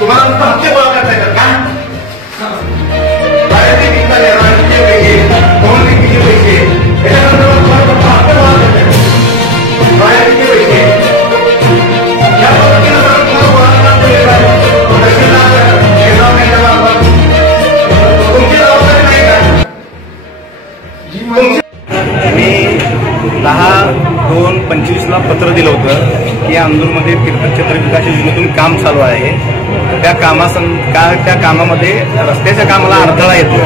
तुम्हाला हप्ते गोळा करता येतात का? बाहेरचे निघताले राजकीय पैसे, पौर्णिमेचे पैसे, याच्यानंतर तुम्हाला फक्त हप्ते गोळा करता येतात. बाहेरचे पैसे या पद्धतीनं जर तुम्हाला गोळा करता येत आहे, तुमची जबाबदारी नाही का? मी 10/2/25 पत्र दिलं होतं की अंदूरमध्ये तीर्थक्षेत्र विकास योजनेतून काम चालू आहे. त्या कामामध्ये रस्त्याच्या कामाला अडथळा येतो.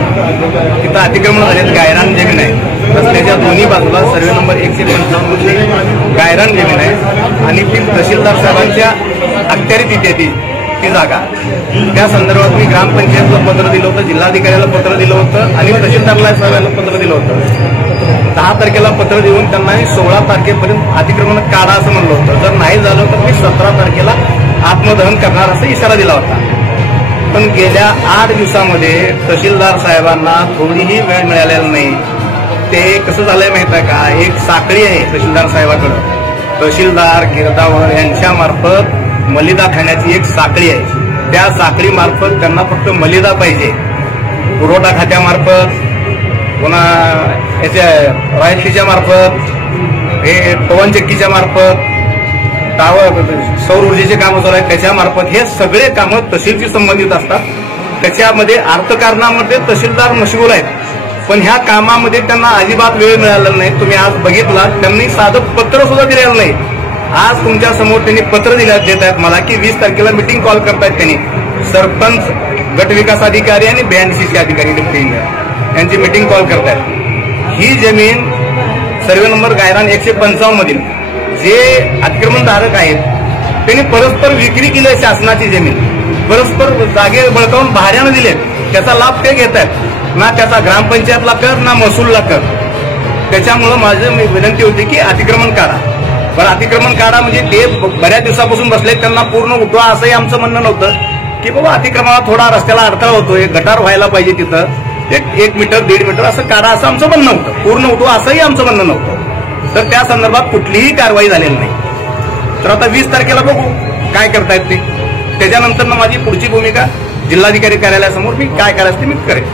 तिथं अतिक्रमण झालेत, गायरान जमीन आहे. रस्त्याच्या दोन्ही बाजूला सर्वे नंबर 155 गायरान जमीन आहे आणि ती तहसीलदार साहेबांच्या अखत्यारीत येते ती जागा. त्या संदर्भात मी ग्रामपंचायतला पत्र दिलं होतं, जिल्हाधिकाऱ्याला पत्र दिलं होतं आणि तहसीलदारला साहेबांना पत्र दिलं होतं. 10 तारखेला पत्र देऊन त्यांना 16 तारखेपर्यंत अतिक्रमण काढा असं म्हणलं होतं. जर नाही झालं तर मी 17 तारखेला आत्मदहन करणार असा इशारा दिला होता. पण गेल्या 8 दिवसामध्ये तहसीलदार साहेबांना थोडीही वेळ मिळालेला नाही. ते कसं झालंय माहित आहे का, एक साखळी आहे तहसीलदार साहेबांकडं. तहसीलदार गिरदावर यांच्या मार्फत मलिदा खाण्याची एक साखळी आहे. त्या साखळी मार्फत त्यांना फक्त मलिदा पाहिजे. पुरवठा खात्यामार्फत, पुन्हा याच्या रॉयल्टीच्या मार्फत, हे पवनचक्कीच्या मार्फत, टावर सौर ऊर्जेचे कामं चालू आहेत त्याच्या मार्फत, हे सगळे कामं तहसीलशी संबंधित असतात. त्याच्यामध्ये अर्थकारणामध्ये तहसीलदार मशगूल आहेत. पण ह्या कामामध्ये त्यांना अजिबात वेळ मिळालेला नाही. तुम्ही आज बघितला, त्यांनी साधं पत्र सुद्धा दिलेलं नाही. आज तुमच्या समोर त्यांनी पत्र देत आहेत मला की 20 तारखेला मिटिंग कॉल करतायत. त्यांनी सरपंच, गट विकास अधिकारी आणि BNCC अधिकारी डिप्टी इंजिनियर यांची मिटिंग कॉल करतायत. ही जमीन सर्वे नंबर गायरान 155 मधील जे अतिक्रमणधारक आहेत त्यांनी परस्पर विक्री केली आहे. शासनाची जमीन परस्पर जागे बळकावून भाड्यानं दिलेत. त्याचा लाभ ते घेत आहेत. ना त्याचा ग्रामपंचायतला कर ना महसूलला कर. त्याच्यामुळं माझी विनंती होती की अतिक्रमण काढा. पण अतिक्रमण काढा म्हणजे ते बऱ्याच दिवसापासून बसले, त्यांना पूर्ण उठवा असंही आमचं म्हणणं नव्हतं की बाबा अतिक्रमणाला थोडा रस्त्याला अडथळा होतोय, गटार व्हायला पाहिजे तिथं, 1 मीटर 1.5 मीटर असं काढा असं आमचं म्हणणं होतं. पूर्ण उठवा असंही आमचं म्हणणं नव्हतं. तर त्या संदर्भात कुठलीही कारवाई झालेली नाही. तर आता 20 तारखेला बघू काय करतायत ते. त्याच्यानंतर माझी पुढची भूमिका जिल्हाधिकारी कार्यालयासमोर मी काय करायचं ते मी करेन.